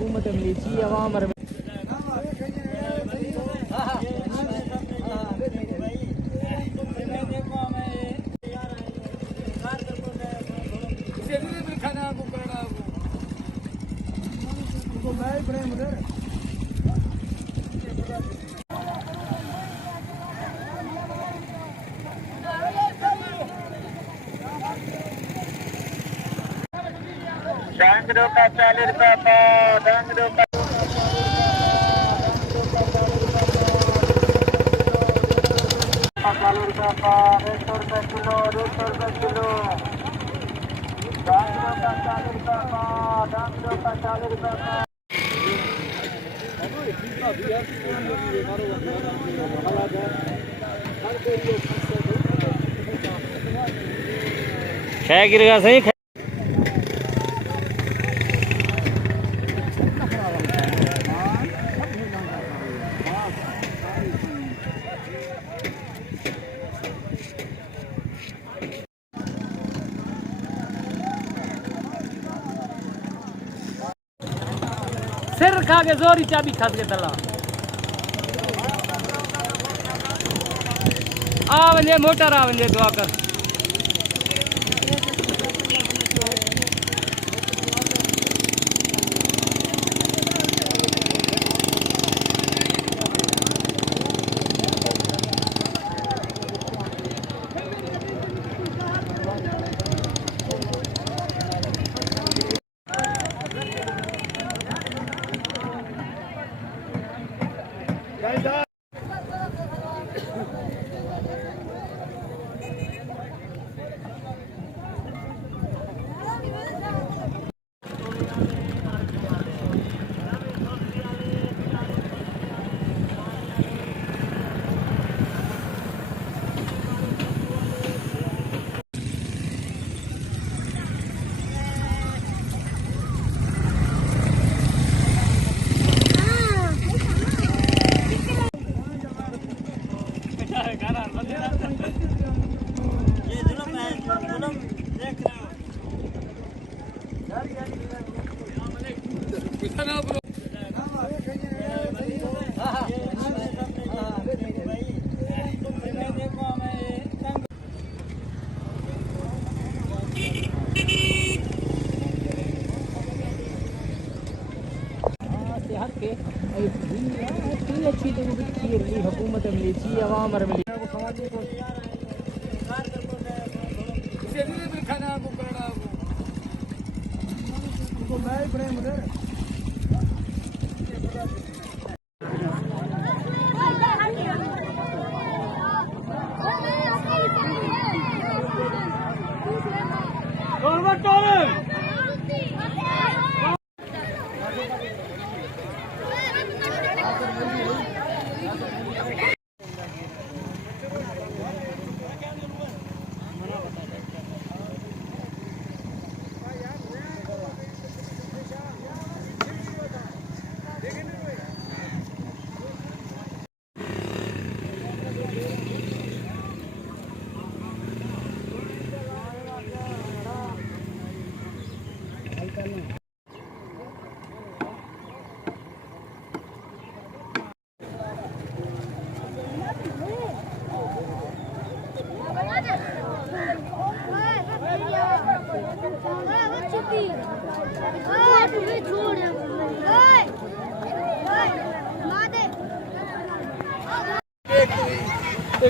हुकूमत मिली अवाम डांगरों का 40 रुपये पाव, डांगरों का 40 रुपये पाव, 100 रुपये किलो, 150 रुपये किलो। डांगरों का 40 रुपये पाव, डांगरों का 40 रुपये पाव। क्या गिरेगा सही सिर खा के जोरी चाबी खाद के तला आ वंजे मोटर आ वंजे दुआ कर हुकूमत मिली अवाम मिली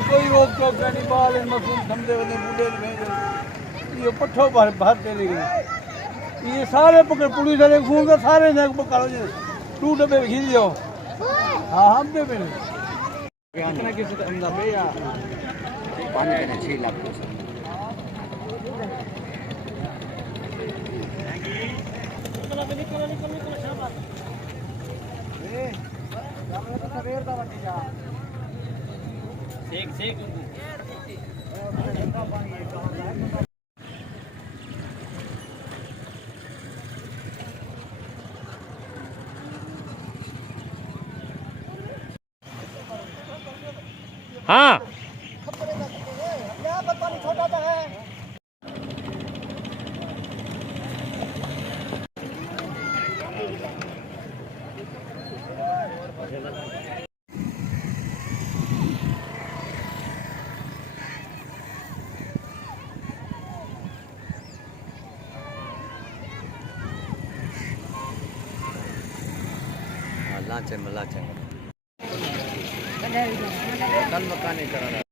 कोई रोक टोक नहीं बाल मसूम समझे बने बूढ़े भेज ये पट्ठों पर भागते नहीं ये सारे पकड़ पुलिस वाले फोन कर सारे ने पकड़ो जी 2 डब्बे खींच लो हाँ हम दे मेरे कितना किसी का अंदर पे या 6 लाख हाँ लाचे में लाचे कल मकानी करा